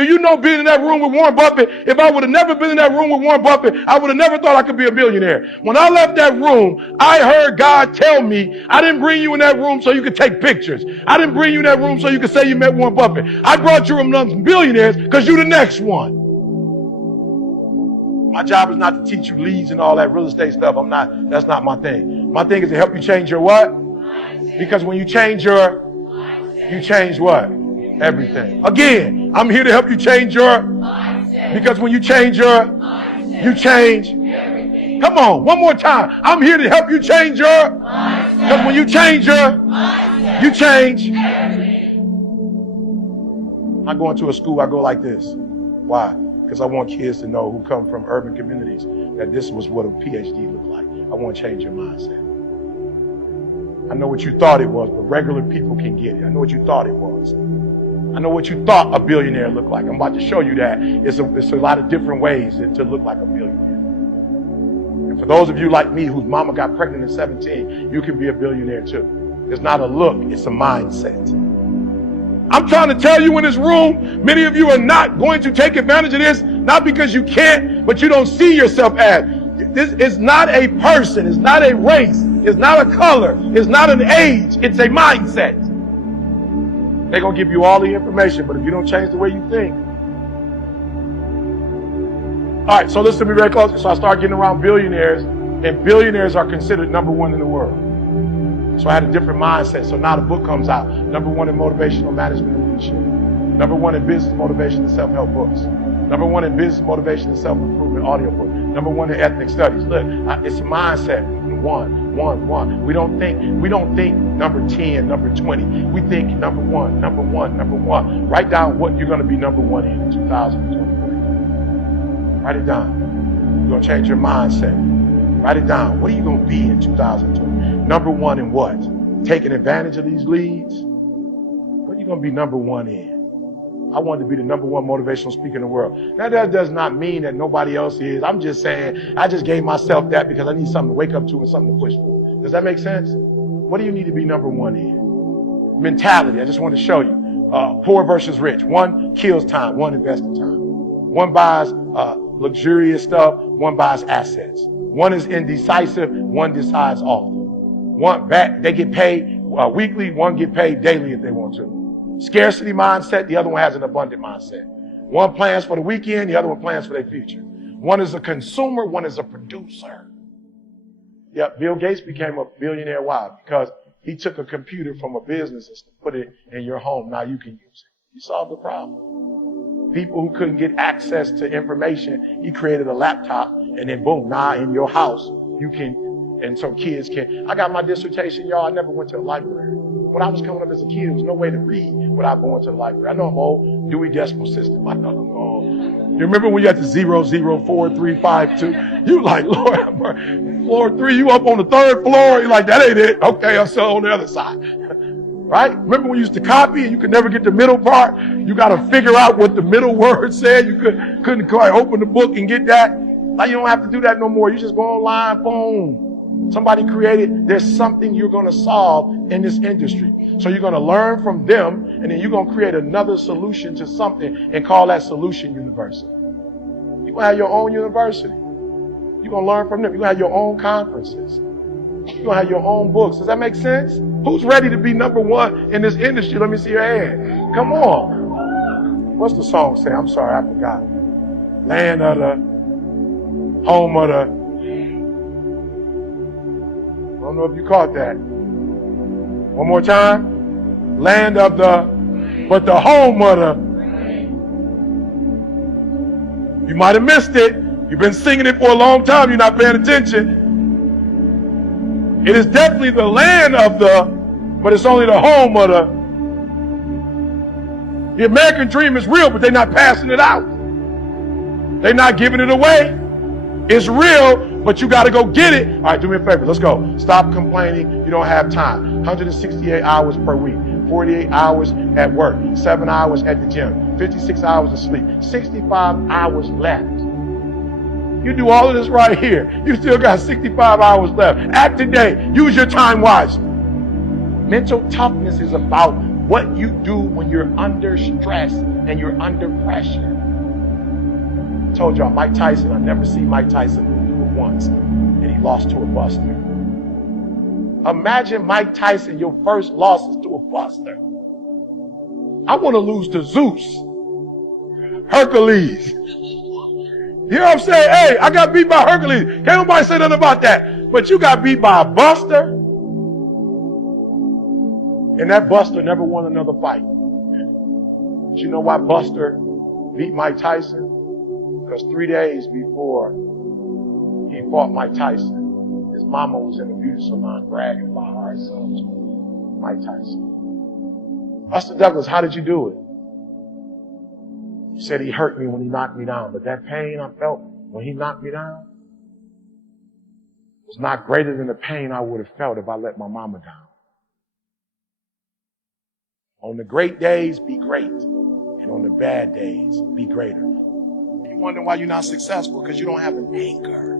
Do you know being in that room with Warren Buffett, if I would have never been in that room with Warren Buffett, I would have never thought I could be a billionaire. When I left that room, I heard God tell me, I didn't bring you in that room so you could take pictures. I didn't bring you in that room so you could say you met Warren Buffett. I brought you among billionaires because you're the next one. My job is not to teach you leads and all that real estate stuff. That's not my thing. My thing is to help you change your what? Because when you change you change what? Everything. Again, I'm here to help you change because when you change you change everything. Come on, one more time. I'm here to help you change because when you change you change everything. I go into a school, I go like this. Why? Because I want kids to know who come from urban communities that this was what a PhD looked like. I want to change your mindset. I know what you thought it was, but regular people can get it. I know what you thought it was. I know what you thought a billionaire looked like. I'm about to show you that. It's a lot of different ways to look like a billionaire. And for those of you like me whose mama got pregnant at 17, you can be a billionaire too. It's not a look, it's a mindset. I'm trying to tell you in this room, many of you are not going to take advantage of this, not because you can't, but you don't see yourself as. This is not a person, it's not a race, it's not a color, it's not an age, it's a mindset. They're going to give you all the information, but if you don't change the way you think. All right, so listen to me very closely. So I start getting around billionaires, and billionaires are considered number one in the world. So I had a different mindset. So now the book comes out. Number one in motivational management and leadership. Number one in business motivation and self-help books. Number one in business motivation and self-improvement audio book. Number one in ethnic studies. Look, it's a mindset. One. We don't think number 10, number 20. We think number one. Write down what you're going to be number one in 2023. Write it down. You're going to change your mindset. Write it down. What are you going to be in 2020? Number one in what? Taking advantage of these leads? What are you going to be number one in? I wanted to be the number one motivational speaker in the world. Now that does not mean that nobody else is. I'm just saying I just gave myself that because I need something to wake up to and something to push for. Does that make sense? What do you need to be number one in? Mentality. I just want to show you. Poor versus rich. One kills time. One invests time. One buys luxurious stuff. One buys assets. One is indecisive. One decides often. They get paid weekly. One get paid daily if they want to. Scarcity mindset, the other one has an abundant mindset. One plans for the weekend, the other one plans for their future. One is a consumer, one is a producer. Yep, Bill Gates became a billionaire. Why? Because he took a computer from a business and put it in your home. Now you can use it. He solved the problem. People who couldn't get access to information, he created a laptop, and then boom, now in your house, you can, and so kids can. I got my dissertation, y'all. I never went to a library. When I was coming up as a kid, there was no way to read without going to the library. I know I'm old. Dewey Decimal System. I know I'm old. You remember when you had the 0043552? You like, Lord, floor 3, you up on the 3rd floor. You're like, that ain't it. Okay, I'm still on the other side. Right? Remember when you used to copy and you could never get the middle part? You got to figure out what the middle word said. You couldn't quite open the book and get that. Now you don't have to do that no more. You just go online, boom. Somebody created, there's something you're going to solve in this industry. So you're going to learn from them, and then you're going to create another solution to something and call that solution university. You're going to have your own university. You're going to learn from them. You're going to have your own conferences. You're going to have your own books. Does that make sense? Who's ready to be number one in this industry? Let me see your hand. Come on. What's the song say? I'm sorry, I forgot. Land of the, home of the, I don't know if you caught that. One more time. Land of the, but the home of the. You might have missed it. You've been singing it for a long time. You're not paying attention. It is definitely the land of the, but it's only the home of the. The American dream is real, but they're not passing it out. They're not giving it away. It's real, but you got to go get it. All right, do me a favor. Let's go. Stop complaining. You don't have time. 168 hours per week. 48 hours at work. 7 hours at the gym. 56 hours of sleep. 65 hours left. You do all of this right here. You still got 65 hours left. Act today. Use your time wisely. Mental toughness is about what you do when you're under stress and you're under pressure. I told y'all, Mike Tyson, I've never seen Mike Tyson lose but once, and he lost to a buster. Imagine Mike Tyson, your first loss is to a buster. I want to lose to Zeus, Hercules. You know what I'm saying? Hey, I got beat by Hercules. Can't nobody say nothing about that. But you got beat by a buster, and that buster never won another fight. But you know why Buster beat Mike Tyson? Because 3 days before he fought Mike Tyson, his mama was in the beauty salon bragging about her son to Mike Tyson. Buster Douglas, how did you do it? He said he hurt me when he knocked me down, but that pain I felt when he knocked me down was not greater than the pain I would have felt if I let my mama down. On the great days, be great. And on the bad days, be greater. You wonder why you're not successful? Because you don't have an anchor.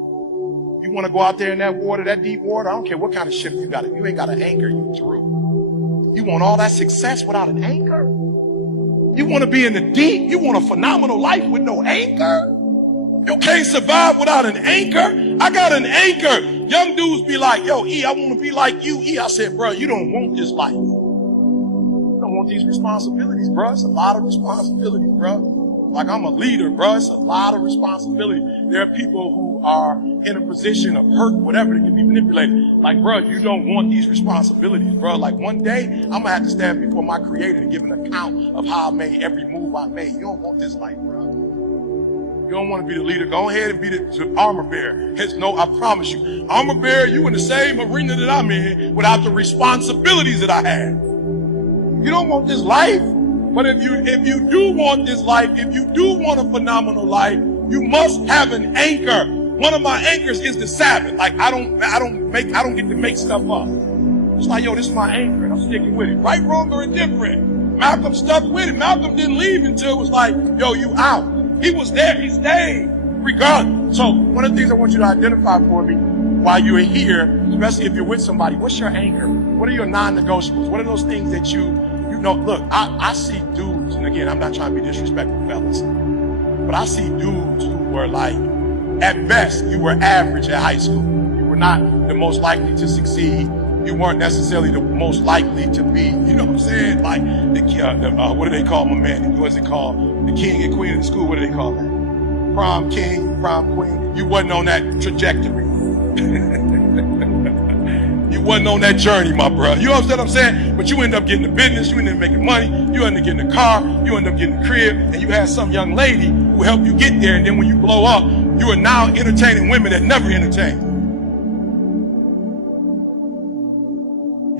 You want to go out there in that water, that deep water, I don't care what kind of ship you got. If you ain't got an anchor, you through. You want all that success without an anchor? You want to be in the deep? You want a phenomenal life with no anchor? You can't survive without an anchor. I got an anchor. Young dudes be like, yo, E, I want to be like you. E, I said, bro, you don't want this life. You don't want these responsibilities, bro. It's a lot of responsibilities, bro. Like, I'm a leader, bro. It's a lot of responsibility. There are people who are in a position of hurt, whatever, that can be manipulated. Like, bro, you don't want these responsibilities, bro. Like, one day, I'm going to have to stand before my creator to give an account of how I made every move I made. You don't want this life, bro. You don't want to be the leader. Go ahead and be the armor bearer. No, I promise you. Armor bearer, you in the same arena that I'm in without the responsibilities that I have. You don't want this life. But if you do want this life, if you do want a phenomenal life, you must have an anchor. One of my anchors is the Sabbath. Like, I don't get to make stuff up. It's like, yo, this is my anchor, and I'm sticking with it. Right, wrong, or indifferent. Malcolm stuck with it. Malcolm didn't leave until it was like, yo, you out. He was there. He stayed, regardless. So one of the things I want you to identify for me while you're here, especially if you're with somebody, what's your anchor? What are your non-negotiables? What are those things that you know? Look, I see dudes, and again, I'm not trying to be disrespectful, fellas, but I see dudes who were like, at best, you were average at high school. You were not the most likely to succeed. You weren't necessarily the most likely to be, you know what I'm saying? Like, what do they call my man? What's it called? The king and queen of the school. What do they call that? Prom king, prom queen. You wasn't on that trajectory. You wasn't on that journey, my bro. You understand what I'm saying? But you end up getting the business, you end up making money, you end up getting a car, you end up getting a crib, and you had some young lady who helped you get there, and then when you blow up, you are now entertaining women that never entertained.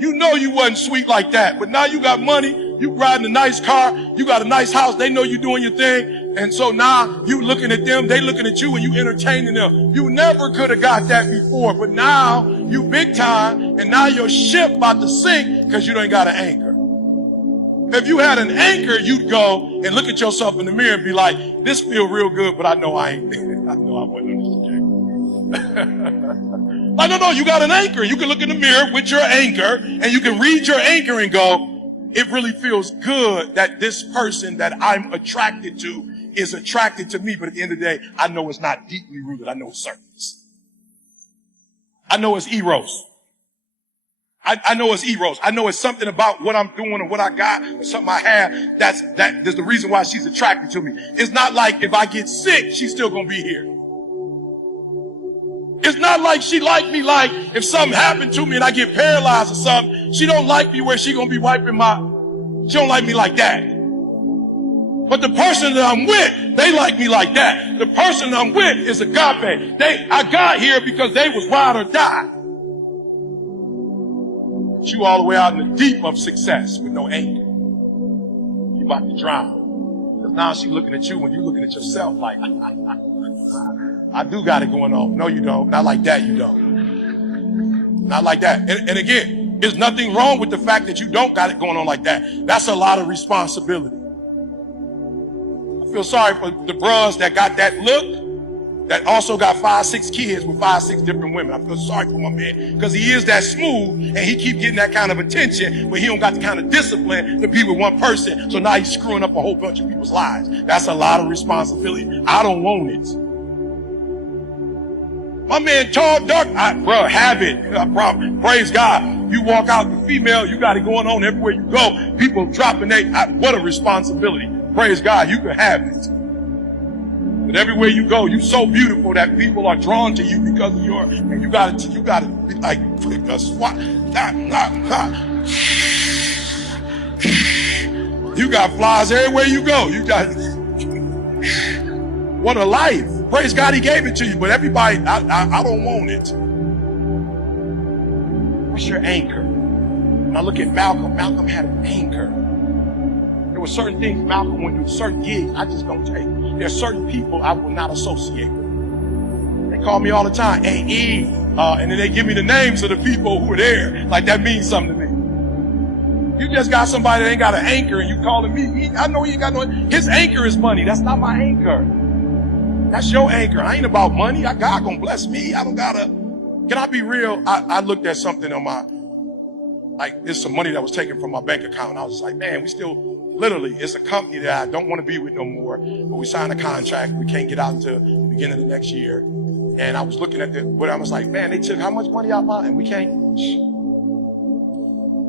You know you wasn't sweet like that, but now you got money, you riding a nice car, you got a nice house, they know you doing your thing, and so now you looking at them, they looking at you, and you entertaining them. You never could have got that before, but now you big time, and now your ship about to sink because you ain't got an anchor. If you had an anchor, you'd go and look at yourself in the mirror and be like, this feel real good, but I know I ain't. I know I wasn't on this trajectory. I don't know, you got an anchor. You can look in the mirror with your anchor, and you can read your anchor and go, it really feels good that this person that I'm attracted to is attracted to me, but at the end of the day, I know it's not deeply rooted. I know it's surface. I know it's eros. I know it's eros. I know it's something about what I'm doing or what I got or something I have that's the reason why she's attracted to me. It's not like if I get sick, she's still gonna be here. It's not like she like me like if something happened to me and I get paralyzed or something, she don't like me where she gonna be wiping she don't like me like that. But the person that I'm with, they like me like that. The person I'm with is agape. I got here because they was ride or die. But you all the way out in the deep of success with no anchor. You about to drown. Because now she looking at you when you looking at yourself like, I do got it going on. No, you don't. Not like that, you don't. Not like that. And again, there's nothing wrong with the fact that you don't got it going on like that. That's a lot of responsibility. I feel sorry for the bros that got that look, that also got 5, 6 kids with 5, 6 different women. I feel sorry for my man because he is that smooth and he keep getting that kind of attention, but he don't got the kind of discipline to be with one person. So now he's screwing up a whole bunch of people's lives. That's a lot of responsibility. I don't want it. My man, tall, dark, bro, have it. Praise God. You walk out, the female, you got it going on everywhere you go. People dropping what a responsibility. Praise God, you can have it. But everywhere you go, you're so beautiful that people are drawn to you because of your, and you gotta be like a swat. You got flies everywhere you go. You got, what a life. Praise God, he gave it to you, but everybody, I don't want it. What's your anchor? When I look at Malcolm, Malcolm had an anchor. There were certain things Malcolm went through, certain gigs I just don't take. There are certain people I will not associate with. They call me all the time, hey, E, and then they give me the names of the people who are there. Like that means something to me. You just got somebody that ain't got an anchor and you calling me. I know he ain't got no, his anchor is money. That's not my anchor. That's your anchor. I ain't about money. God gonna bless me. I don't gotta. Can I be real? I looked at something on my, like there's some money that was taken from my bank account. I was just like, man, we still, literally, it's a company that I don't want to be with no more. But we signed a contract. We can't get out until the beginning of the next year. And I was looking at but I was like, man, they took how much money out and we can't.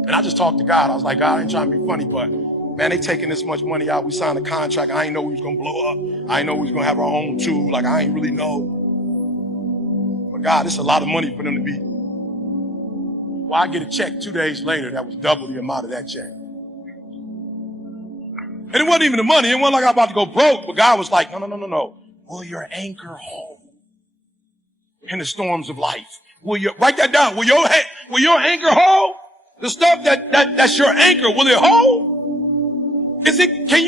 And I just talked to God. I was like, God, I ain't trying to be funny, but man, they taking this much money out. We signed a contract. I ain't know we was going to blow up. I ain't know we was going to have our own tool. Like, I ain't really know. But God, it's a lot of money for them to be. Well, I get a check 2 days later that was double the amount of that check. And it wasn't even the money. It wasn't like I was about to go broke. But God was like, no. Will your anchor hold in the storms of life? Write that down. Will your anchor hold? The stuff that's your anchor, will it hold? Can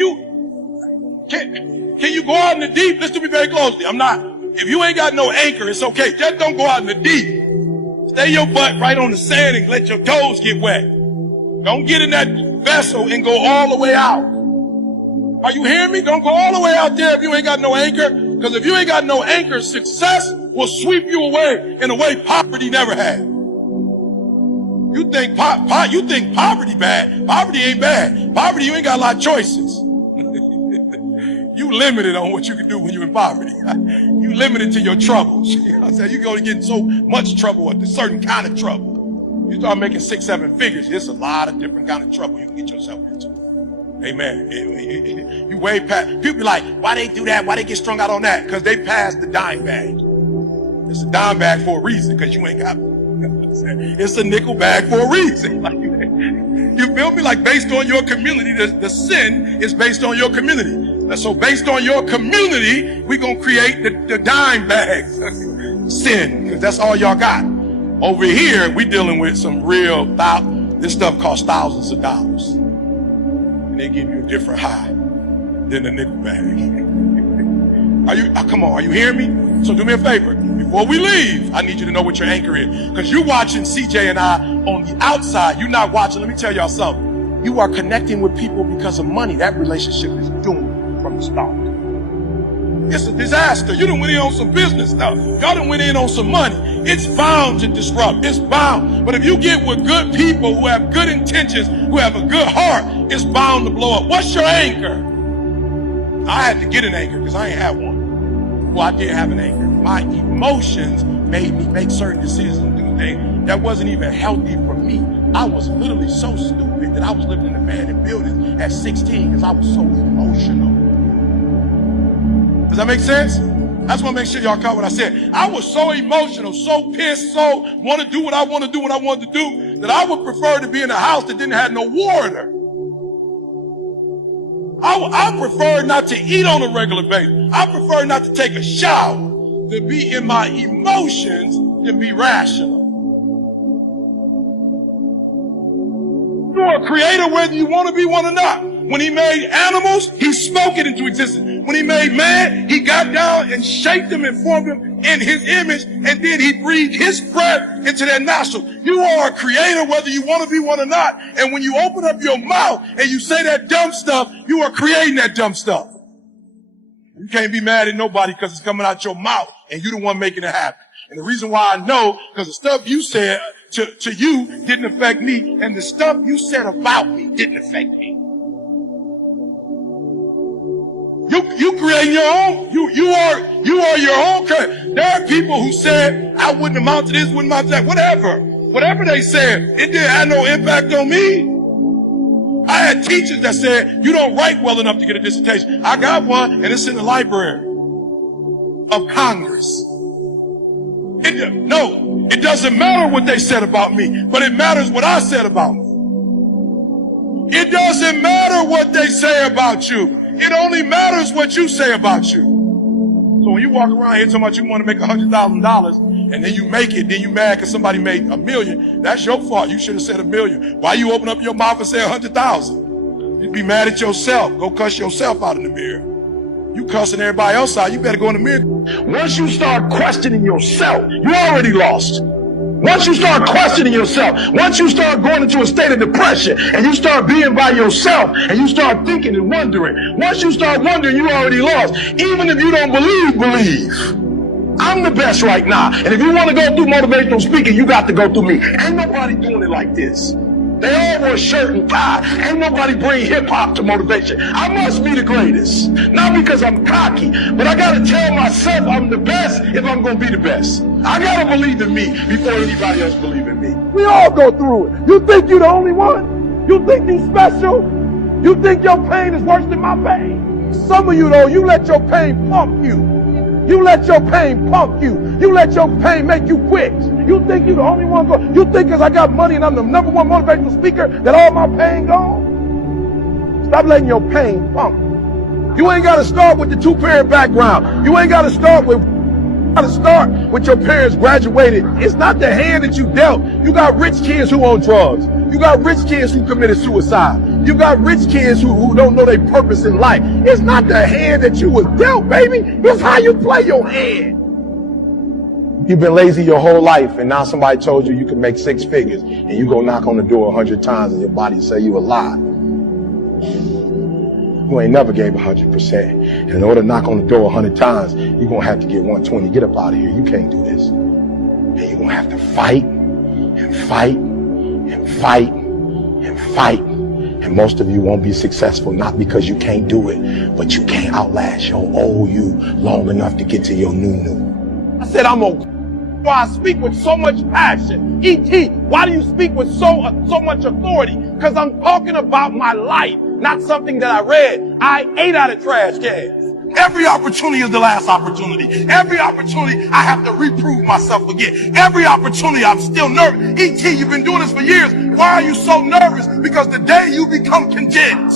you go out in the deep? Listen to me very closely. If you ain't got no anchor, it's okay. Just don't go out in the deep. Stay your butt right on the sand and let your toes get wet. Don't get in that vessel and go all the way out. Are you hearing me? Don't go all the way out there if you ain't got no anchor. Because if you ain't got no anchor, success will sweep you away in a way poverty never had. You think poverty bad. Poverty ain't bad. Poverty, you ain't got a lot of choices. You limited on what you can do when you're in poverty. You limited to your troubles. You know what I'm saying? You go to get in so much trouble with a certain kind of trouble. You start making 6, 7 figures. There's a lot of different kind of trouble you can get yourself into. Amen. You way past. People be like, why they do that? Why they get strung out on that? Because they passed the dime bag. It's a dime bag for a reason, because you ain't got it. It's a nickel bag for a reason. Like, you feel me? Like, based on your community, the sin is based on your community. So based on your community, we're going to create the dime bags. Sin, because that's all y'all got. Over here, we dealing with some real, this stuff costs thousands of dollars. And they give you a different high than the nickel bag. Are you hearing me? So do me a favor. Before we leave, I need you to know what your anchor is. Because you're watching CJ and I on the outside. You're not watching. Let me tell y'all something. You are connecting with people because of money. That relationship is doomed from the start. It's a disaster. You done went in on some business stuff. Y'all done went in on some money. It's bound to disrupt. It's bound. But if you get with good people who have good intentions, who have a good heart, it's bound to blow up. What's your anchor? I had to get an anchor because I ain't had one. Well, I did have an anchor. My emotions made me make certain decisions and do things that wasn't even healthy for me. I was literally so stupid that I was living in abandoned buildings at 16 because I was so emotional. Does that make sense? I just want to make sure y'all caught what I said. I was so emotional, so pissed, so want to do what I want to do when I wanted to do, that I would prefer to be in a house that didn't have no water. I prefer not to eat on a regular basis. I prefer not to take a shower, to be in my emotions, than be rational. You're a creator whether you want to be one or not. When he made animals, he spoke it into existence. When he made man, he got down and shaped them and formed them in his image, and then he breathed his breath into their nostrils. You are a creator whether you want to be one or not. And when you open up your mouth and you say that dumb stuff, you are creating that dumb stuff. You can't be mad at nobody because it's coming out your mouth and you the one making it happen. And the reason why I know, because the stuff you said to you didn't affect me, and the stuff you said about me didn't affect me. You create your own. You are your own. There are people who said I wouldn't amount to this, wouldn't amount to that, whatever they said, it didn't have no impact on me. I had teachers that said you don't write well enough to get a dissertation. I got one, and it's in the Library of Congress. It doesn't matter what they said about me, but it matters what I said about me. It doesn't matter what they say about you. It only matters what you say about you. So when you walk around here talking about you want to make $100,000 and then you make it, then you mad because somebody made $1 million, that's your fault. You should have said $1 million. Why you open up your mouth and say 100,000? You'd be mad at yourself. Go cuss yourself out in the mirror. You cussing everybody else out, you better go in the mirror. Once you start questioning yourself, you already lost. Once you start questioning yourself, once you start going into a state of depression and you start being by yourself and you start thinking and wondering, once you start wondering, you already lost. Even if you don't believe. I'm the best right now. And if you want to go through motivational speaking, you got to go through me. Ain't nobody doing it like this. They all wear shirt and tie. Ain't nobody bring hip-hop to motivation. I must be the greatest. Not because I'm cocky, but I got to tell myself I'm the best if I'm going to be the best. I got to believe in me before anybody else believe in me. We all go through it. You think you're the only one? You think you're special? You think your pain is worse than my pain? Some of you, though, you let your pain pump you. You let your pain punk you. You let your pain make you quit. You think you're the only one going. You think because I got money and I'm the #1 motivational speaker that all my pain gone? Stop letting your pain punk. You ain't got to start with the 2-parent background. You ain't got to start with your parents graduated. It's not the hand that you dealt. You got rich kids who own drugs. You got rich kids who committed suicide. You got rich kids who don't know their purpose in life. It's not the hand that you was dealt, baby. It's how you play your hand. You've been lazy your whole life, and now somebody told you can make 6 figures, and you go knock on the door 100 times, and your body say you a lie. You ain't never gave 100%. And in order to knock on the door 100 times, you're going to have to get 120. Get up out of here. You can't do this. And you're going to have to fight and fight and fight and fight. And most of you won't be successful, not because you can't do it, but you can't outlast your old you long enough to get to your new. I said, why I speak with so much passion. E.T., why do you speak with so much authority? Because I'm talking about my life, not something that I read. I ate out of trash cans. Every opportunity is the last opportunity. Every opportunity I have to reprove myself again. Every opportunity I'm still nervous. E.T., you've been doing this for years. Why are you so nervous? Because the day you become content,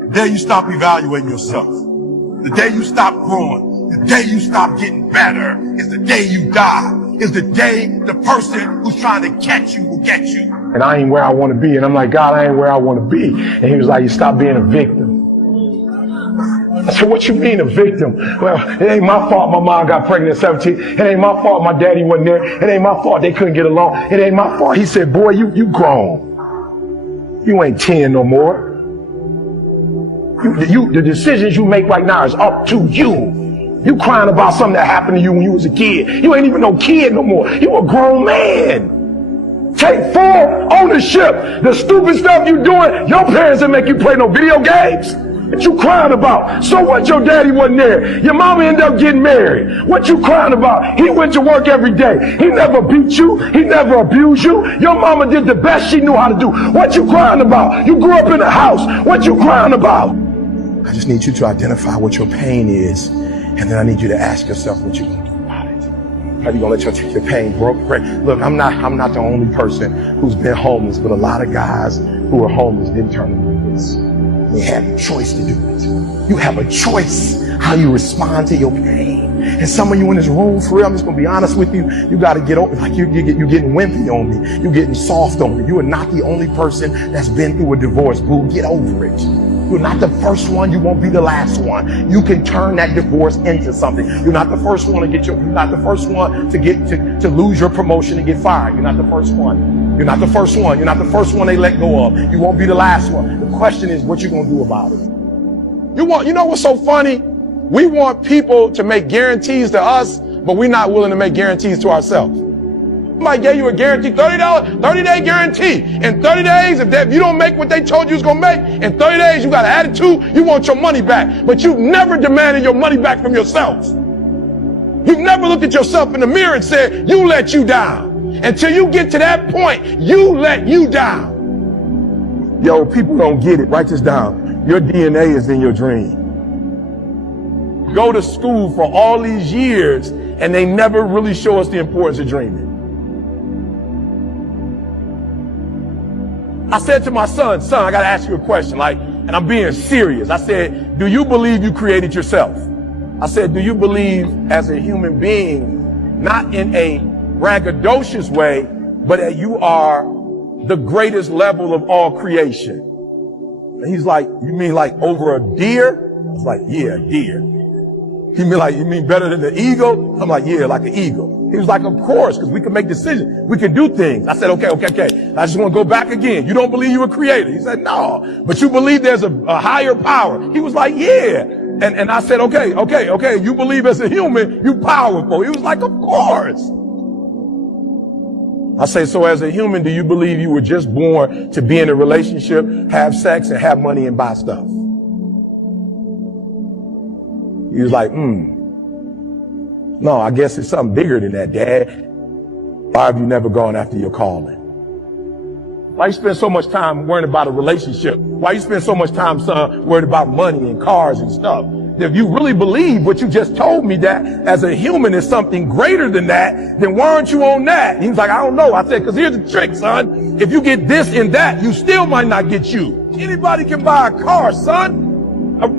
the day you stop evaluating yourself, the day you stop growing, the day you stop getting better is the day you die. Is the day the person who's trying to catch you will get you. And I ain't where I want to be. And I'm like, God, I ain't where I want to be. And he was like, you stop being a victim. I said, what you mean a victim? Well, it ain't my fault my mom got pregnant at 17. It ain't my fault my daddy wasn't there. It ain't my fault they couldn't get along. It ain't my fault. He said, boy, you grown. You ain't 10 no more. The decisions you make right now is up to you. You crying about something that happened to you when you was a kid. You ain't even no kid no more. You a grown man. Take full ownership. The stupid stuff you doing, your parents didn't make you play no video games that you crying about. So what, your daddy wasn't there? Your mama ended up getting married. What you crying about? He went to work every day. He never beat you. He never abused you. Your mama did the best she knew how to do. What you crying about? You grew up in a house. What you crying about? I just need you to identify what your pain is. And then I need you to ask yourself what you're going to do about it. Are you going to let your pain break? Look, I'm not the only person who's been homeless, but a lot of guys who are homeless didn't turn into this. They had a choice to do it. You have a choice how you respond to your pain. And some of you in this room, for real, I'm just going to be honest with you, you got to get over, like you're getting wimpy on me. You're getting soft on me. You are not the only person that's been through a divorce, boo. Get over it. You're not the first one. You won't be the last one. You can turn that divorce into something. You're not the first one you're not the first one to lose your promotion and get fired. You're not the first one. You're not the first one. You're not the first one they let go of. You won't be the last one. The question is what you're going to do about it. You know what's so funny? We want people to make guarantees to us, but we're not willing to make guarantees to ourselves. Somebody gave you a guarantee, $30, 30-day guarantee. In 30 days, if you don't make what they told you was going to make, in 30 days, you got an attitude, you want your money back. But you've never demanded your money back from yourself. You've never looked at yourself in the mirror and said, you let you down. Until you get to that point, you let you down. Yo, people don't get it. Write this down. Your DNA is in your dream. Go to school for all these years, and they never really show us the importance of dreaming. I said to my son, I got to ask you a question, and I'm being serious. I said, do you believe you created yourself? I said, do you believe as a human being, not in a braggadocious way, but that you are the greatest level of all creation? And he's like, you mean like over a deer? I was like, yeah, deer. He mean like, you mean better than the eagle? I'm like, yeah, like an eagle. He was like, of course, because we can make decisions. We can do things. I said, okay. I just want to go back again. You don't believe you were created? He said, no, but you believe there's a higher power. He was like, yeah. And I said, okay. You believe as a human, you powerful. He was like, of course. I say, so as a human, do you believe you were just born to be in a relationship, have sex, and have money and buy stuff? He was like, no, I guess it's something bigger than that, Dad. Why have you never gone after your calling? Why you spend so much time worrying about a relationship? Why you spend so much time, son, worried about money and cars and stuff? If you really believe what you just told me, that as a human is something greater than that, then why aren't you on that? He was like, I don't know. I said, because here's the trick, son. If you get this and that, you still might not get you. Anybody can buy a car, son.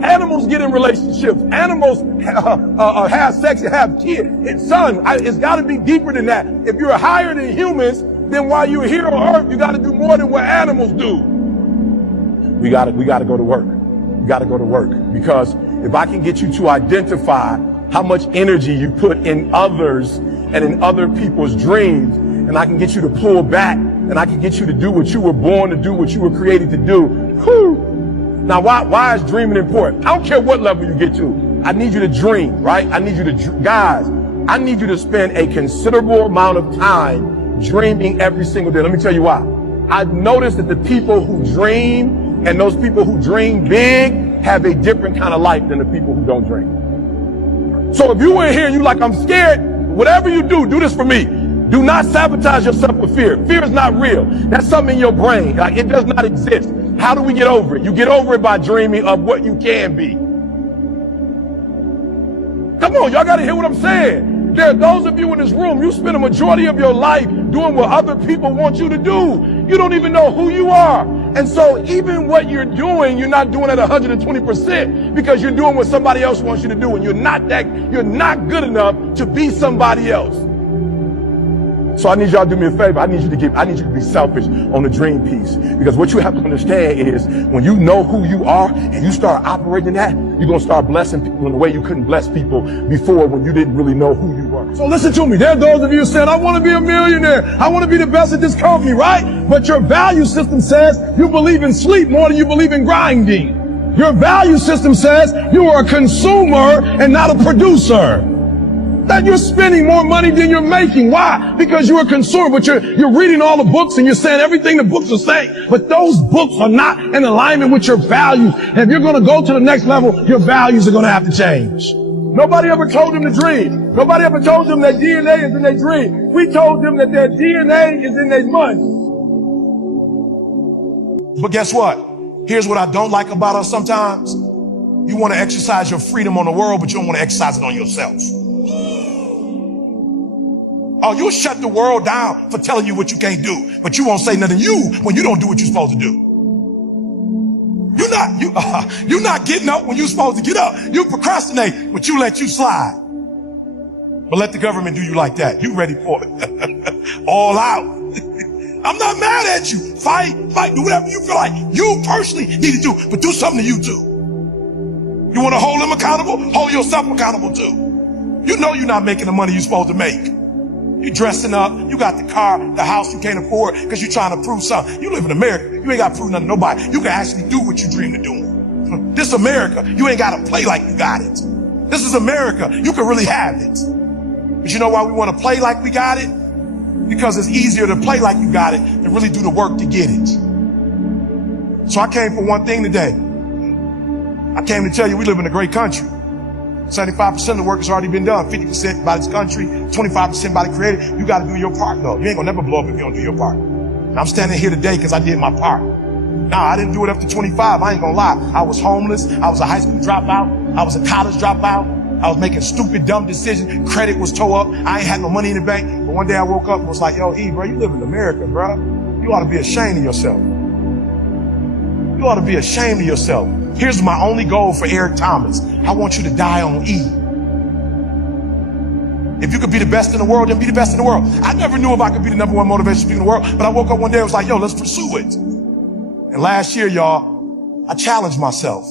Animals get in relationships. Animals have sex and have kids. It's got to be deeper than that. If you're higher than humans, then while you're here on earth, you got to do more than what animals do. We got to go to work. We got to go to work, because if I can get you to identify how much energy you put in others and in other people's dreams, and I can get you to pull back, and I can get you to do what you were born to do, what you were created to do. Whew. Now, why is dreaming important? I don't care what level you get to. I need you to dream, right? I need you to, guys, I need you to spend a considerable amount of time dreaming every single day. Let me tell you why. I've noticed that the people who dream and those people who dream big have a different kind of life than the people who don't dream. So if you were here and you're like, I'm scared, whatever you do this for me. Do not sabotage yourself with fear. Fear is not real. That's something in your brain. Like, it does not exist. How do we get over it? You get over it by dreaming of what you can be. Come on, y'all got to hear what I'm saying. There are those of you in this room, you spend a majority of your life doing what other people want you to do. You don't even know who you are. And so even what you're doing, you're not doing at 120% because you're doing what somebody else wants you to do. And you're not good enough to be somebody else. So I need y'all to do me a favor. I need you to be selfish on the dream piece. Because what you have to understand is when you know who you are and you start operating that, you're going to start blessing people in a way you couldn't bless people before when you didn't really know who you were. So listen to me. There are those of you who said, I want to be a millionaire. I want to be the best at this company, right? But your value system says you believe in sleep more than you believe in grinding. Your value system says you are a consumer and not a producer. That you're spending more money than you're making. Why? Because you're a consumer, but you're reading all the books and you're saying everything the books are saying. But those books are not in alignment with your values. And if you're going to go to the next level, your values are going to have to change. Nobody ever told them to dream. Nobody ever told them that DNA is in their dream. We told them that their DNA is in their money. But guess what? Here's what I don't like about us sometimes. You want to exercise your freedom on the world, but you don't want to exercise it on yourself. Oh, you'll shut the world down for telling you what you can't do, but you won't say nothing to you when you don't do what you're supposed to do. You're not getting up when you're supposed to get up. You procrastinate, but you let you slide. But let the government do you like that. You ready for it. All out. I'm not mad at you. Fight, do whatever you feel like you personally need to do, but do something to you too. You want to hold them accountable? Hold yourself accountable too. You know you're not making the money you're supposed to make. You dressing up, you got the car, the house you can't afford because you're trying to prove something. You live in America, you ain't got to prove nothing to nobody. You can actually do what you dream of doing. This America, you ain't got to play like you got it. This is America. You can really have it. But you know why we want to play like we got it? Because it's easier to play like you got it than really do the work to get it. So I came for one thing today. I came to tell you we live in a great country. 75% of the work has already been done. 50% by this country, 25% by the creator. You got to do your part, though. You ain't gonna never blow up if you don't do your part. And I'm standing here today because I did my part. Nah, I didn't do it up to 25. I ain't gonna lie. I was homeless. I was a high school dropout. I was a college dropout. I was making stupid, dumb decisions. Credit was tore up. I ain't had no money in the bank. But one day I woke up and was like, yo, E, bro, you live in America, bro. You ought to be ashamed of yourself. You ought to be ashamed of yourself. Here's my only goal for Eric Thomas. I want you to die on E. If you could be the best in the world, then be the best in the world. I never knew if I could be the #1 motivational speaker in the world, but I woke up one day and was like, yo, let's pursue it. And last year, y'all, I challenged myself.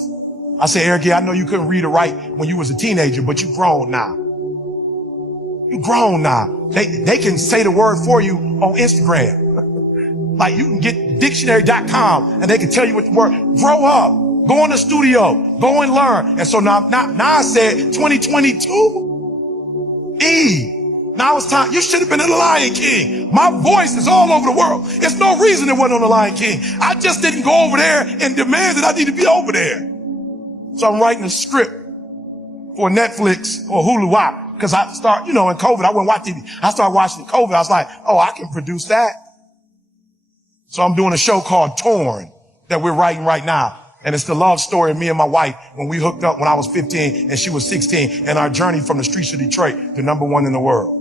I said, Eric, yeah, I know you couldn't read or write when you was a teenager, but you grown now. You grown now. They can say the word for you on Instagram. Like you can get dictionary.com and they can tell you what the word. Grow up. Go in the studio. Go and learn. And so now I said 2022. Now it's time. You should have been in the Lion King. My voice is all over the world. There's no reason it wasn't on the Lion King. I just didn't go over there and demand that I need to be over there. So I'm writing a script for Netflix or Hulu. Why? Because I start, in COVID, I wouldn't watch TV. I started watching COVID. I was like, oh, I can produce that. So I'm doing a show called Torn that we're writing right now. And it's the love story of me and my wife when we hooked up when I was 15 and she was 16 and our journey from the streets of Detroit to #1 in the world.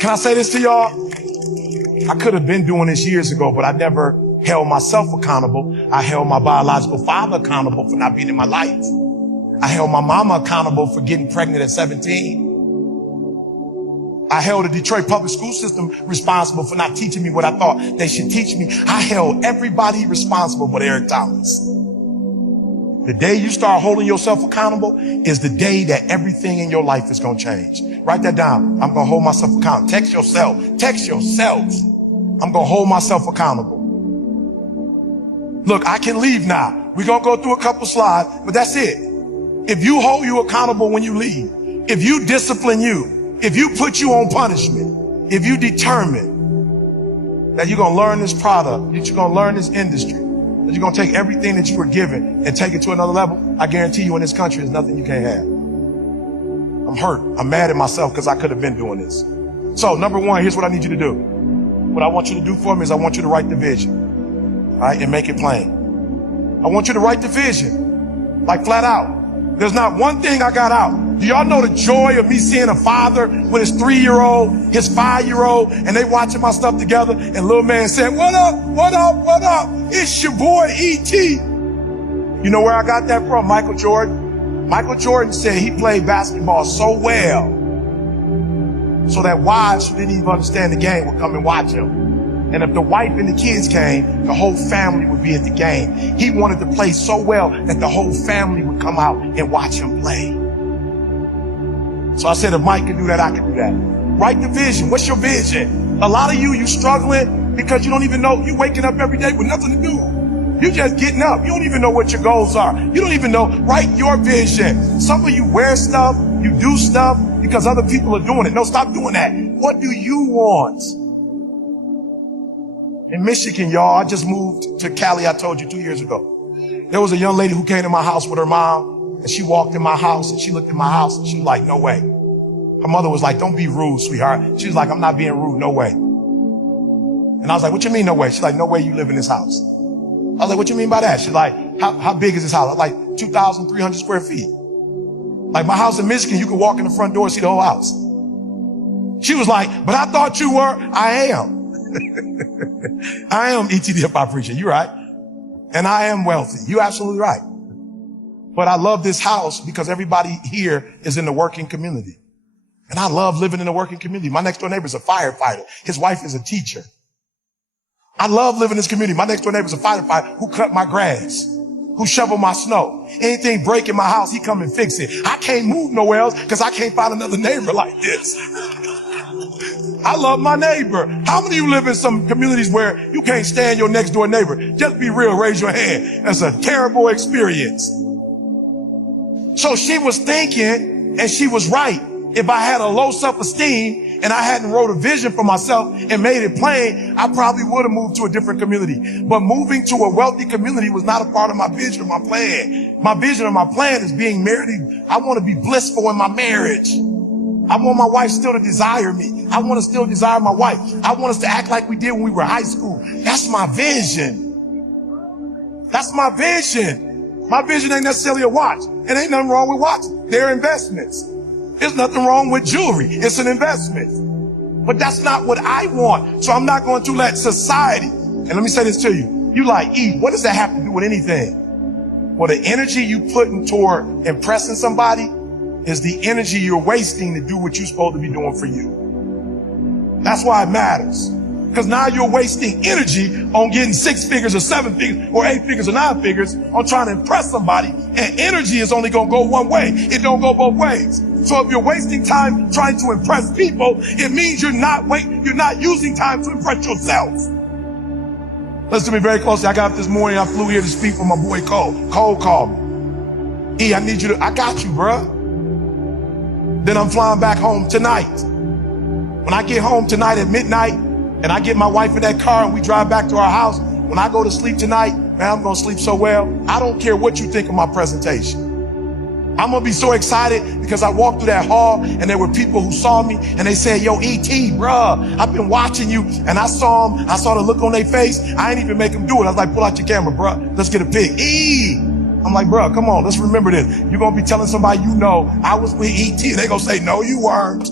Can I say this to y'all? I could have been doing this years ago, but I never held myself accountable. I held my biological father accountable for not being in my life. I held my mama accountable for getting pregnant at 17. I held the Detroit public school system responsible for not teaching me what I thought they should teach me. I held everybody responsible but Eric Thomas. The day you start holding yourself accountable is the day that everything in your life is going to change. Write that down. I'm going to hold myself accountable. Text yourself. Text yourself. I'm going to hold myself accountable. Look, I can leave now. We're going to go through a couple slides, but that's it. If you hold you accountable when you leave, if you discipline you, if you put you on punishment, if you determine that you're going to learn this product, that you're going to learn this industry, that you're going to take everything that you were given and take it to another level, I guarantee you in this country there's nothing you can't have. I'm hurt. I'm mad at myself because I could have been doing this. So #1, here's what I need you to do. What I want you to do for me is I want you to write the vision, all right, and make it plain. I want you to write the vision, like flat out. There's not one thing I got out. Do y'all know the joy of me seeing a father with his 3-year-old, his 5-year-old, and they watching my stuff together, and little man saying, what up, what up, what up? It's your boy E.T. You know where I got that from? Michael Jordan. Michael Jordan said he played basketball so well so that wives who didn't even understand the game would come and watch him. And if the wife and the kids came, the whole family would be at the game. He wanted to play so well that the whole family would come out and watch him play. So I said, if Mike can do that, I can do that. Write the vision. What's your vision? A lot of you struggling because you don't even know. You waking up every day with nothing to do. You just getting up. You don't even know what your goals are. You don't even know. Write your vision. Some of you wear stuff, you do stuff because other people are doing it. No, stop doing that. What do you want? In Michigan, y'all, I just moved to Cali, I told you 2 years ago. There was a young lady who came to my house with her mom, and she walked in my house, and she looked at my house, and she was like, no way. Her mother was like, don't be rude, sweetheart. She was like, I'm not being rude, no way. And I was like, what you mean, no way? She's like, no way you live in this house. I was like, what you mean by that? She's like, how big is this house? I was like, 2,300 square feet. Like my house in Michigan, you can walk in the front door and see the whole house. She was like, but I thought you were. I am. I am E.T. the hip-hop preacher. You're right. And I am wealthy. You're absolutely right. But I love this house because everybody here is in the working community. And I love living in the working community. My next door neighbor is a firefighter. His wife is a teacher. I love living in this community. My next door neighbor is a firefighter who cut my grass, who shovel my snow. Anything break in my house, he come and fix it. I can't move nowhere else because I can't find another neighbor like this. I love my neighbor. How many of you live in some communities where you can't stand your next door neighbor? Just be real, raise your hand. That's a terrible experience. So she was thinking, and she was right. If I had a low self-esteem and I hadn't wrote a vision for myself and made it plain, I probably would have moved to a different community. But moving to a wealthy community was not a part of my vision or my plan. My vision or my plan is being married. I want to be blissful in my marriage. I want my wife still to desire me. I want to still desire my wife. I want us to act like we did when we were in high school. That's my vision. That's my vision. My vision ain't necessarily a watch. It ain't nothing wrong with watches. They're investments. There's nothing wrong with jewelry. It's an investment. But that's not what I want. So I'm not going to let society, and let me say this to you. You like, Eve, what does that have to do with anything? Well, the energy you putting toward impressing somebody is the energy you're wasting to do what you're supposed to be doing for you. That's why it matters. Because now you're wasting energy on getting 6 figures or 7 figures or 8 figures or 9 figures on trying to impress somebody. And energy is only going to go one way. It don't go both ways. So if you're wasting time trying to impress people, it means you're not using time to impress yourself. Listen to me very closely. I got up this morning. I flew here to speak for my boy Cole. Cole called me. E, I need you to, I got you, bruh. Then I'm flying back home tonight. When I get home tonight at midnight, and I get my wife in that car and we drive back to our house, when I go to sleep tonight, man, I'm gonna sleep so well. I don't care what you think of my presentation. I'm gonna be so excited because I walked through that hall and there were people who saw me and they said, yo, E.T., bruh, I've been watching you. And I saw them, I saw the look on their face. I ain't even make them do it. I was like, pull out your camera, bruh. Let's get a pic. I'm like, bruh, come on, let's remember this. You're gonna be telling somebody you know, I was with E.T. and they gonna say, no, you weren't.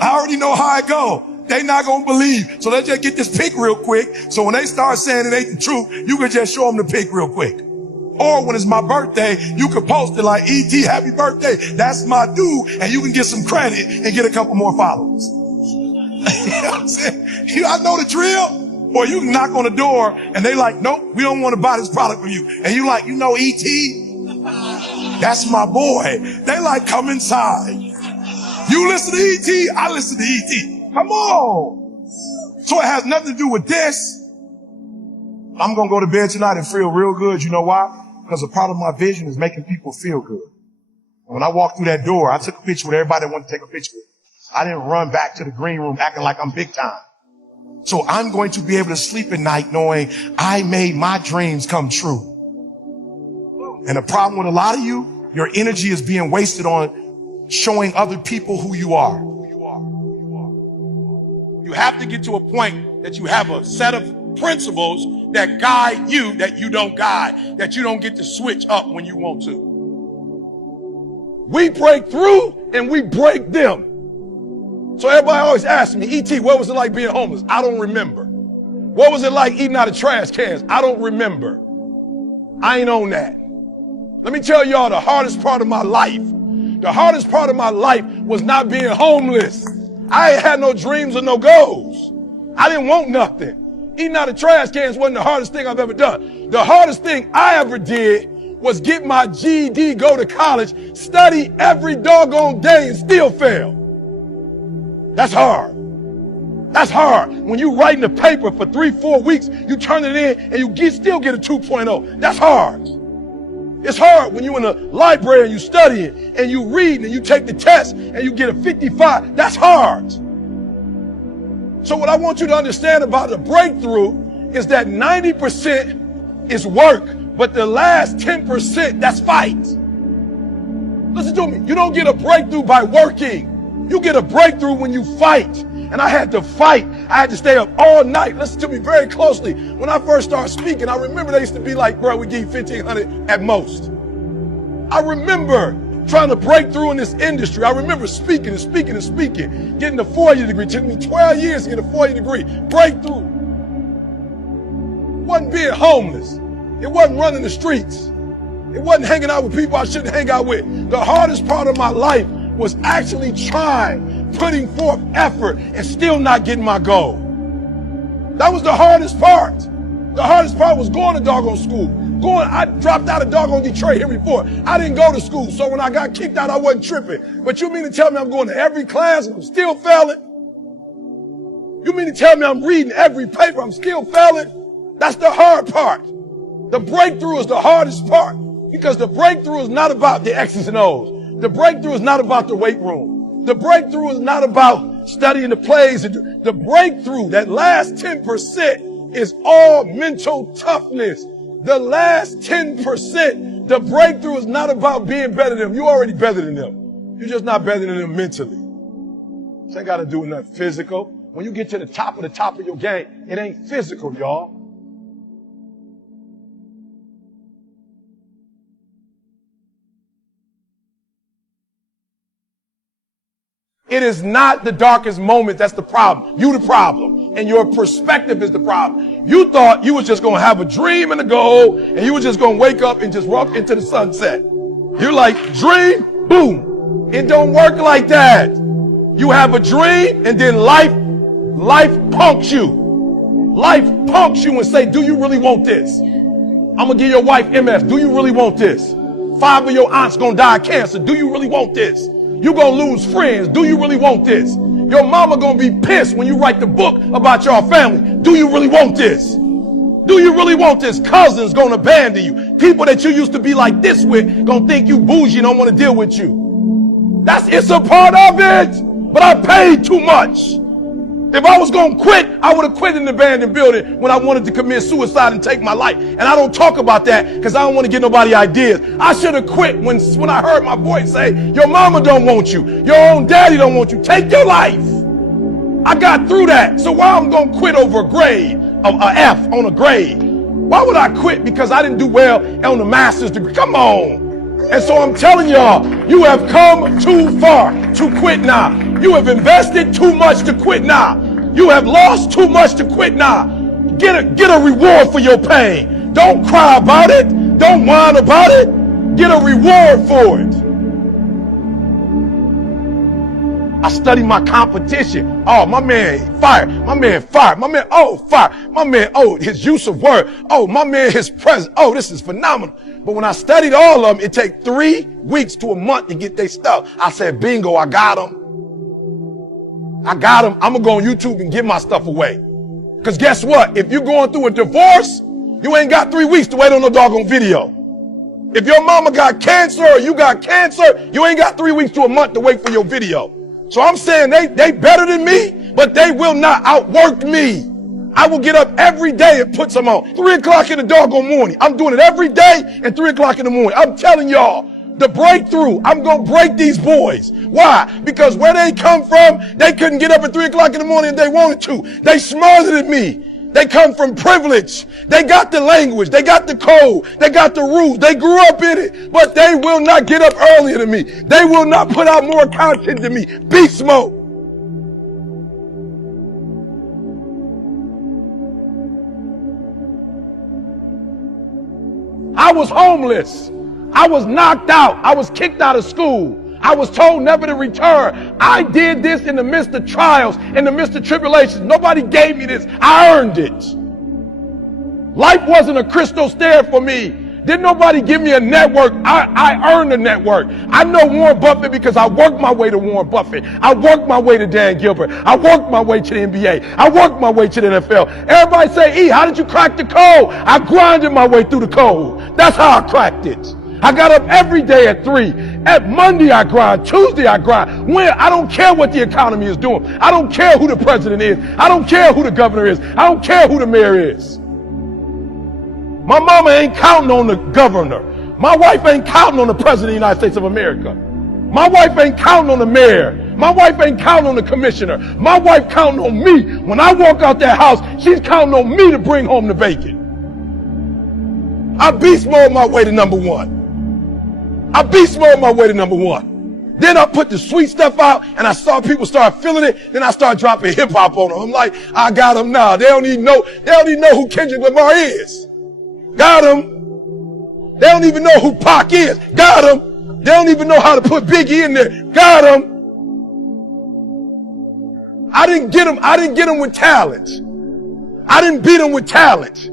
I already know how it go. They not gonna believe. So let's just get this pic real quick. So when they start saying it ain't the truth, you can just show them the pic real quick. Or when it's my birthday, you can post it like, E.T., happy birthday. That's my dude. And you can get some credit and get a couple more followers. You know what I'm saying? I know the drill. Or you can knock on the door and they like, nope, we don't want to buy this product from you. And you like, you know E.T.? That's my boy. They like, come inside. You listen to E.T., I listen to E.T. Come on. So it has nothing to do with this. I'm going to go to bed tonight and feel real good. You know why? Because a part of my vision is making people feel good. When I walked through that door, I took a picture with everybody that wanted to take a picture with me. I didn't run back to the green room acting like I'm big time. So I'm going to be able to sleep at night knowing I made my dreams come true. And the problem with a lot of you, your energy is being wasted on showing other people who you are. You have to get to a point that you have a set of principles that guide you, that you don't guide, that you don't get to switch up when you want to. We break through and we break them. So everybody always asks me, E.T., what was it like being homeless? I don't remember. What was it like eating out of trash cans? I don't remember. I ain't on that. Let me tell y'all the hardest part of my life. The hardest part of my life was not being homeless. I ain't had no dreams or no goals. I didn't want nothing. Eating out of trash cans wasn't the hardest thing I've ever done. The hardest thing I ever did was get my GED, go to college, study every doggone day and still fail. That's hard. That's hard. When you writing a paper for 3-4 weeks, you turn it in and you still get a 2.0. That's hard. It's hard when you're in a library and you studying and you reading and you take the test and you get a 55. That's hard. So what I want you to understand about the breakthrough is that 90% is work, but the last 10%, that's fight. Listen to me. You don't get a breakthrough by working. You get a breakthrough when you fight. And I had to fight. I had to stay up all night. Listen to me very closely. When I first started speaking, I remember they used to be like, bro, we give you 1,500 at most. I remember trying to break through in this industry. I remember speaking and speaking and speaking, getting a 4-year degree. It took me 12 years to get a 4-year degree. Breakthrough. It wasn't being homeless. It wasn't running the streets. It wasn't hanging out with people I shouldn't hang out with. The hardest part of my life was actually trying, putting forth effort, and still not getting my goal. That was the hardest part. The hardest part was going to doggone school. I dropped out of doggone Detroit here before. I didn't go to school, so when I got kicked out, I wasn't tripping. But you mean to tell me I'm going to every class and I'm still failing? You mean to tell me I'm reading every paper, I'm still failing? That's the hard part. The breakthrough is the hardest part, because the breakthrough is not about the X's and O's. The breakthrough is not about the weight room. The breakthrough is not about studying the plays. The breakthrough, that last 10%, is all mental toughness. The last 10%, the breakthrough is not about being better than them. You're already better than them. You're just not better than them mentally. This ain't got to do with nothing physical. When you get to the top of your game, it ain't physical, y'all. It is not the darkest moment that's the problem. You the problem. And your perspective is the problem. You thought you was just going to have a dream and a goal, and you was just going to wake up and just walk into the sunset. You're like, dream, boom. It don't work like that. You have a dream, and then life punks you. Life punks you and say, do you really want this? I'm going to give your wife MS. Do you really want this? 5 of your aunts going to die of cancer. Do you really want this? You're going to lose friends. Do you really want this? Your mama going to be pissed when you write the book about your family. Do you really want this? Do you really want this? Cousins going to abandon you. People that you used to be like this with going to think you bougie and don't want to deal with you. It's a part of it. But I paid too much. If I was going to quit, I would have quit in the abandoned building when I wanted to commit suicide and take my life. And I don't talk about that because I don't want to give nobody ideas. I should have quit when I heard my voice say, your mama don't want you. Your own daddy don't want you. Take your life. I got through that. So why I'm going to quit over a grade, an F on a grade? Why would I quit because I didn't do well on the master's degree? Come on. And so I'm telling y'all, you have come too far to quit now. You have invested too much to quit now. You have lost too much to quit now. Get a reward for your pain. Don't cry about it. Don't whine about it. Get a reward for it. I study my competition. Oh, my man fired. My man fired. My man, fired. My man, his use of word. Oh, my man, his presence. Oh, this is phenomenal. But when I studied all of them, it take 3 weeks to a month to get their stuff. I said, bingo, I got them. I got them. I'm going to go on YouTube and give my stuff away. Because guess what? If you're going through a divorce, you ain't got 3 weeks to wait on no doggone video. If your mama got cancer or you got cancer, you ain't got 3 weeks to a month to wait for your video. So I'm saying they better than me, but they will not outwork me. I will get up every day and put some on. 3 o'clock in the doggone morning. I'm doing it every day and 3 o'clock in the morning. I'm telling y'all, the breakthrough, I'm going to break these boys. Why? Because where they come from, they couldn't get up at 3 o'clock in the morning if they wanted to. They smarter than me. They come from privilege. They got the language. They got the code. They got the rules. They grew up in it, but they will not get up earlier than me. They will not put out more content than me. Beast mode. I was homeless. I was knocked out. I was kicked out of school. I was told never to return. I did this in the midst of trials, in the midst of tribulations. Nobody gave me this. I earned it. Life wasn't a crystal stair for me. Didn't nobody give me a network. I earned a network. I know Warren Buffett because I worked my way to Warren Buffett. I worked my way to Dan Gilbert. I worked my way to the NBA. I worked my way to the NFL. Everybody say, E, how did you crack the code? I grinded my way through the code. That's how I cracked it. I got up every day at 3. At Monday I grind. Tuesday I grind. I don't care what the economy is doing. I don't care who the president is. I don't care who the governor is. I don't care who the mayor is. My mama ain't counting on the governor. My wife ain't counting on the president of the United States of America. My wife ain't counting on the mayor. My wife ain't counting on the commissioner. My wife counting on me. When I walk out that house, she's counting on me to bring home the bacon. I beast mode my way to number 1. I beast mode my way to number 1. Then I put the sweet stuff out and I saw people start feeling it. Then I start dropping hip hop on them. I'm like, I got them now. They don't even know who Kendrick Lamar is. Got them. They don't even know who Pac is. Got them. They don't even know how to put Biggie in there. Got them. I didn't get them with talent. I didn't beat them with talent.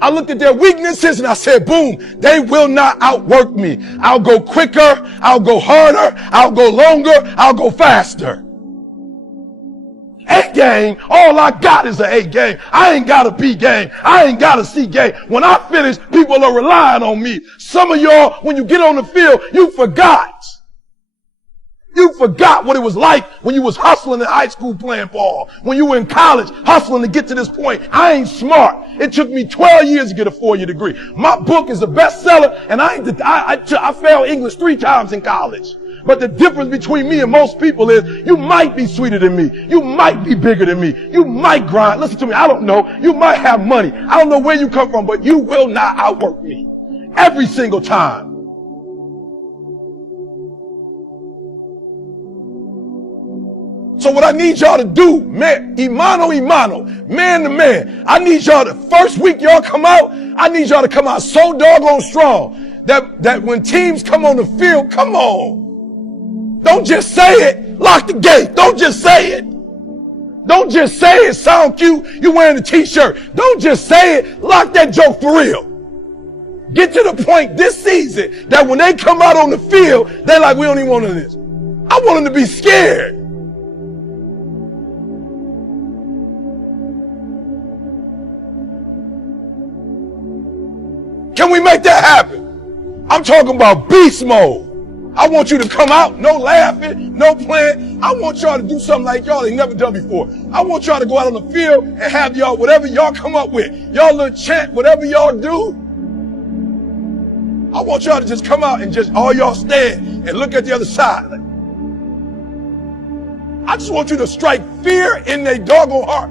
I looked at their weaknesses and I said, boom, they will not outwork me. I'll go quicker. I'll go harder. I'll go longer. I'll go faster. A game, all I got is an A game. I ain't got a B game. I ain't got a C game. When I finish, people are relying on me. Some of y'all, when you get on the field, you forgot. You forgot what it was like when you was hustling in high school playing ball. When you were in college hustling to get to this point. I ain't smart. It took me 12 years to get a 4-year degree. My book is a bestseller, and I failed English 3 times in college. But the difference between me and most people is you might be sweeter than me. You might be bigger than me. You might grind. Listen to me. I don't know. You might have money. I don't know where you come from, but you will not outwork me. Every single time. So what I need y'all to do, man, man to man, I need y'all to, first week y'all come out, I need y'all to come out so doggone strong that when teams come on the field, come on. Don't just say it, lock the gate. Don't just say it. Don't just say it, sound cute, you wearing a t-shirt. Don't just say it, lock that joke for real. Get to the point this season that when they come out on the field, they're like, we don't even want this. I want them to be scared. Can we make that happen? I'm talking about beast mode. I want you to come out, no laughing, no playing. I want y'all to do something like y'all ain't never done before. I want y'all to go out on the field and have y'all, whatever y'all come up with, y'all little chant, whatever y'all do. I want y'all to just come out and just all y'all stand and look at the other side. I just want you to strike fear in their doggone heart.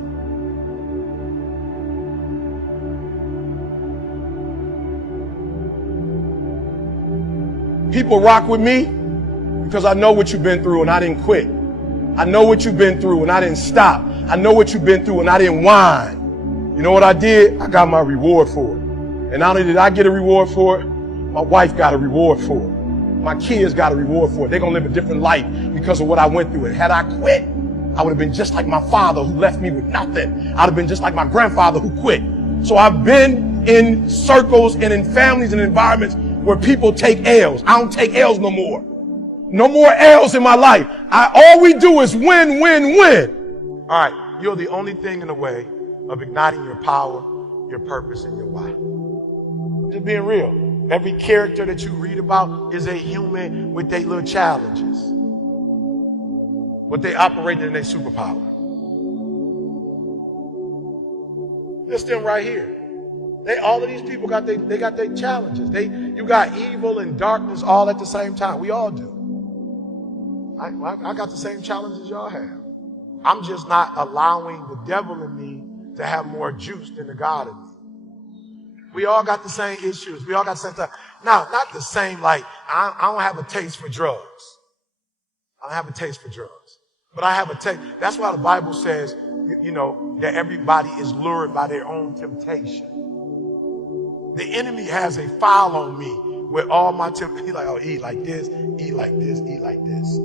People rock with me because I know what you've been through and I didn't quit. I know what you've been through and I didn't stop. I know what you've been through and I didn't whine. You know what I did? I got my reward for it. And not only did I get a reward for it, my wife got a reward for it. My kids got a reward for it. They're going to live a different life because of what I went through. And had I quit, I would have been just like my father who left me with nothing. I'd have been just like my grandfather who quit. So I've been in circles and in families and environments where people take L's. I don't take L's no more. No more L's in my life. All we do is win, win, win. All right, you're the only thing in the way of igniting your power, your purpose, and your why. I'm just being real. Every character that you read about is a human with their little challenges. But they operate in their superpower. It's them right here. All of these people got their challenges. You got evil and darkness all at the same time. We all do. I got the same challenges y'all have. I'm just not allowing the devil in me to have more juice than the God in me. We all got the same issues. We all got the same stuff. Now, not the same, like, I don't have a taste for drugs. I don't have a taste for drugs. But I have a taste. That's why the Bible says, that everybody is lured by their own temptation. The enemy has a file on me with all my temptation. He's like, oh, eat like this, eat like this, eat like this.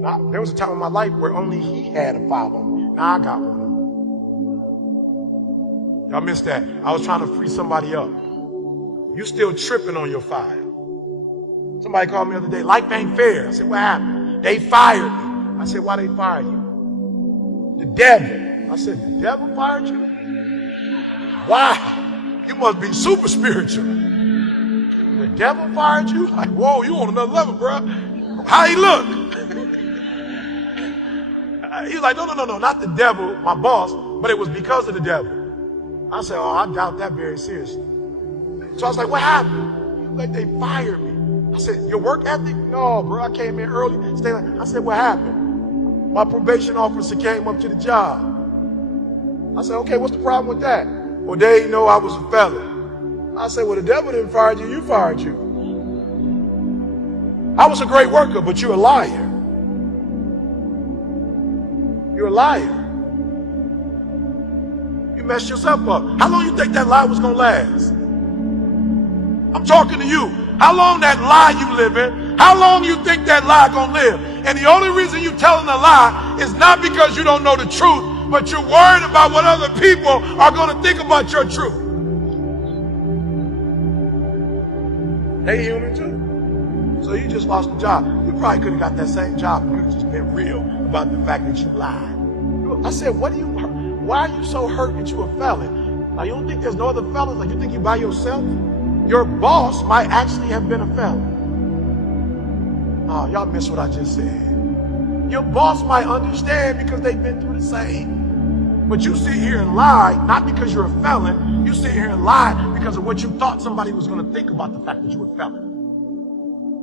Now, there was a time in my life where only he had a file on me. Now I got one. Y'all missed that. I was trying to free somebody up. You still tripping on your file. Somebody called me the other day, life ain't fair. I said, what happened? They fired me. I said, why they fired you? The devil. I said, the devil fired you? Wow, you must be super spiritual. The devil fired you? Like, whoa, you on another level, bro. How he look? He's like, no, not the devil, my boss, but it was because of the devil. I said, oh, I doubt that very seriously. So I was like, what happened? Like, they fired me. I said, your work ethic? No, bro, I came in early. Stay late. I said, what happened? My probation officer came up to the job. I said, okay, what's the problem with that? Well, they didn't know I was a felon. I said, well, the devil didn't fire you, you fired you. I was a great worker, but you're a liar. You're a liar. You messed yourself up. How long you think that lie was going to last? I'm talking to you. How long that lie you live in, how long you think that lie going to live? And the only reason you telling a lie is not because you don't know the truth, but you're worried about what other people are going to think about your truth. They human too. So you just lost a job. You probably could have got that same job if you just been real about the fact that you lied. I said, why are you so hurt that you're a felon? Now, you don't think there's no other felons? Like, you think you by yourself? Your boss might actually have been a felon. Oh, y'all missed what I just said. Your boss might understand because they've been through the same. But you sit here and lie, not because you're a felon. You sit here and lie because of what you thought somebody was going to think about the fact that you're a felon.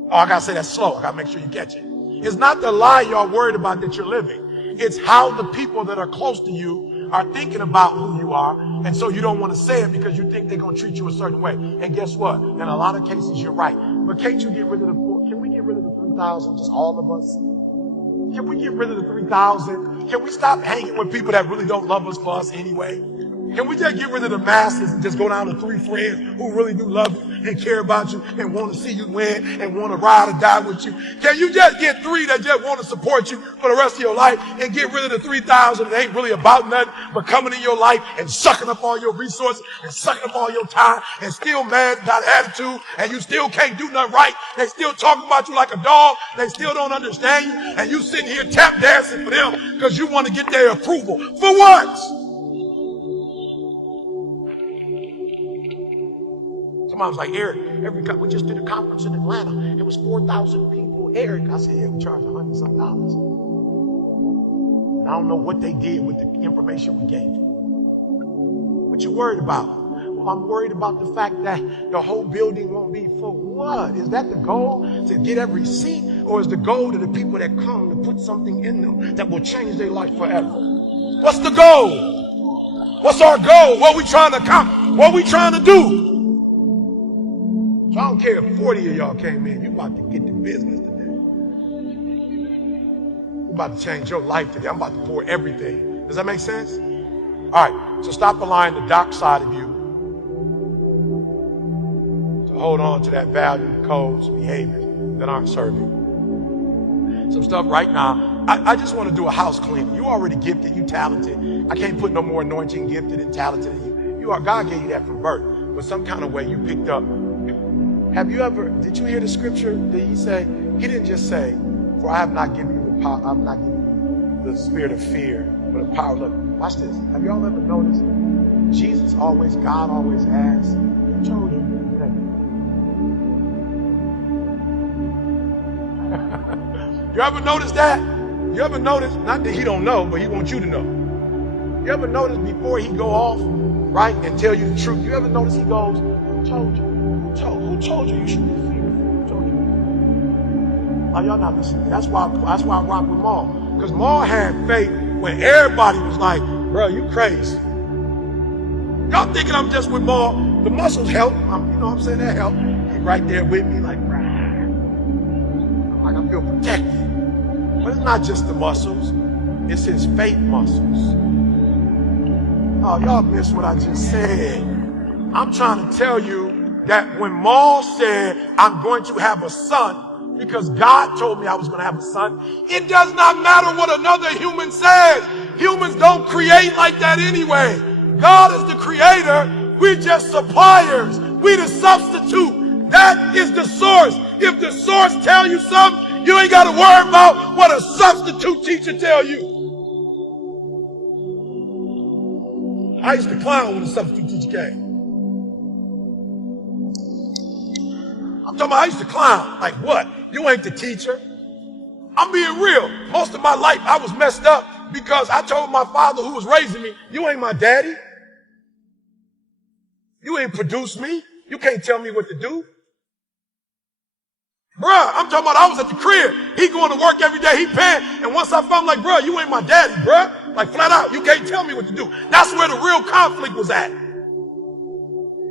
Oh, I got to say that slow. I got to make sure you catch it. It's not the lie you're worried about that you're living. It's how the people that are close to you are thinking about who you are. And so you don't want to say it because you think they're going to treat you a certain way. And guess what? In a lot of cases, you're right. But can't you get rid of the poor? Can we get rid of the 3,000, just all of us? Can we get rid of the 3,000? Can we stop hanging with people that really don't love us for us anyway? Can we just get rid of the masses and just go down to 3 friends who really do love you and care about you and want to see you win and want to ride or die with you? Can you just get 3 that just want to support you for the rest of your life and get rid of the 3,000 that ain't really about nothing but coming in your life and sucking up all your resources and sucking up all your time and still mad, got attitude, and you still can't do nothing right? They still talking about you like a dog. They still don't understand you, and you sitting here tap dancing for them because you want to get their approval. For what? I was like, Eric, we just did a conference in Atlanta. It was 4,000 people. Eric, I said, yeah, we charge $100-some. And I don't know what they did with the information we gave them. What you worried about? Well, I'm worried about the fact that the whole building won't be full. What? Is that the goal? To get every seat? Or is the goal to the people that come to put something in them that will change their life forever? What's the goal? What's our goal? What we trying to accomplish? What we trying to do? So I don't care if 40 of y'all came in. You about to get to business today. You're about to change your life today. I'm about to pour everything. Does that make sense? All right. So stop allowing the dark side of you to hold on to that value, codes, behaviors that aren't serving. Some stuff right now. I just want to do a house cleaning. You already gifted. You talented. I can't put no more anointing, gifted, and talented in you. You are. God gave you that from birth. But some kind of way you picked up. Did you hear the scripture that he said? He didn't just say, for I have not given you the power, I'm not giving you the spirit of fear, but the power of love. Watch this. Have y'all ever noticed? God always asks, who told you? You ever notice that? You ever notice, not that he don't know, but he wants you to know. You ever notice before he go off, right, and tell you the truth, you ever notice he goes, who told you? Who told you you should be fearful? Who told you? Oh, y'all not listening. That's why I rock with Maul. Because Maul had faith when everybody was like, bro, you crazy. Y'all thinking I'm just with Maul. The muscles help. You know what I'm saying? That help. He right there with me like, rah. Like I feel protected. But it's not just the muscles. It's his faith muscles. Oh, y'all missed what I just said. I'm trying to tell you that when Maul said, I'm going to have a son, because God told me I was going to have a son, it does not matter what another human says. Humans don't create like that anyway. God is the creator. We're just suppliers. We're the substitute. That is the source. If the source tell you something, you ain't got to worry about what a substitute teacher tell you. I used to clown when a substitute teacher came. I'm talking about I used to clown. Like what? You ain't the teacher. I'm being real. Most of my life I was messed up because I told my father who was raising me, you ain't my daddy. You ain't produced me. You can't tell me what to do. Bruh, I'm talking about I was at the crib. He going to work every day. He paying. And once I found like, bruh, you ain't my daddy, bruh. Like flat out, you can't tell me what to do. That's where the real conflict was at.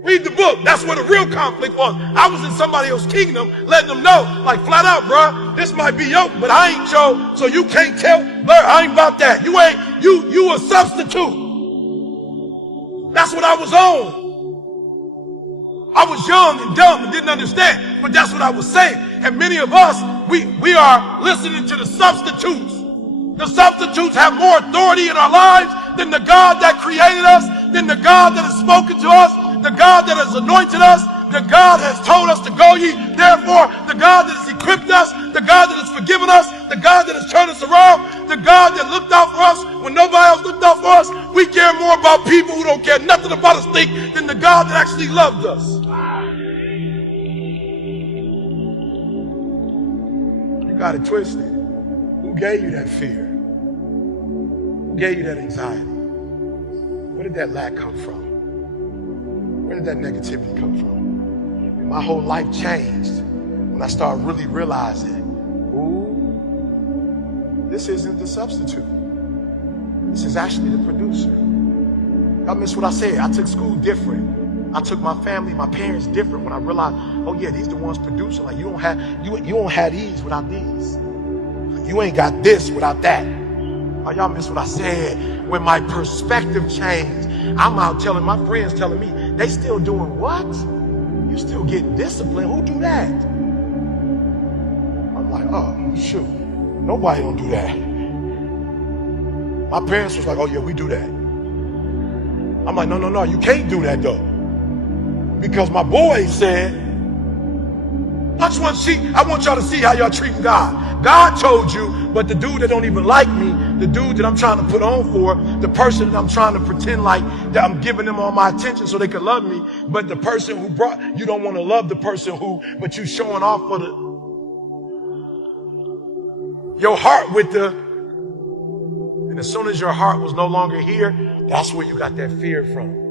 Read the book. That's where the real conflict was. I was in somebody else's kingdom, letting them know, like flat out, bro, this might be yoke, but I ain't your, so you can't tell. Bro, I ain't about that. You ain't, you a substitute. That's what I was on. I was young and dumb and didn't understand, but that's what I was saying. And many of us, we are listening to the substitutes. The substitutes have more authority in our lives than the God that created us, than the God that has spoken to us, the God that has anointed us, the God has told us to go ye. Therefore, the God that has equipped us, the God that has forgiven us, the God that has turned us around, the God that looked out for us when nobody else looked out for us, we care more about people who don't care nothing about us than the God that actually loved us. You got it twisted. Who gave you that fear? Who gave you that anxiety? Where did that lack come from? Where did that negativity come from? And my whole life changed when I started really realizing, ooh, this isn't the substitute. This is actually the producer. Y'all miss what I said. I took school different. I took my family, my parents different when I realized, oh yeah, these the ones producing. Like you don't have these without these. You ain't got this without that. Oh, y'all miss what I said. When my perspective changed, I'm out telling my friends, telling me, they still doing what? You still getting disciplined? Who do that? I'm like, oh, shoot. Nobody don't do that. My parents was like, oh yeah, we do that. I'm like, no, you can't do that though. Because my boy said, I want y'all to see how y'all treating God. God told you, but the dude that don't even like me, the dude that I'm trying to put on for, the person that I'm trying to pretend like that I'm giving them all my attention so they can love me, but the person who you don't want to love the person but you showing off for your heart with and as soon as your heart was no longer here, that's where you got that fear from.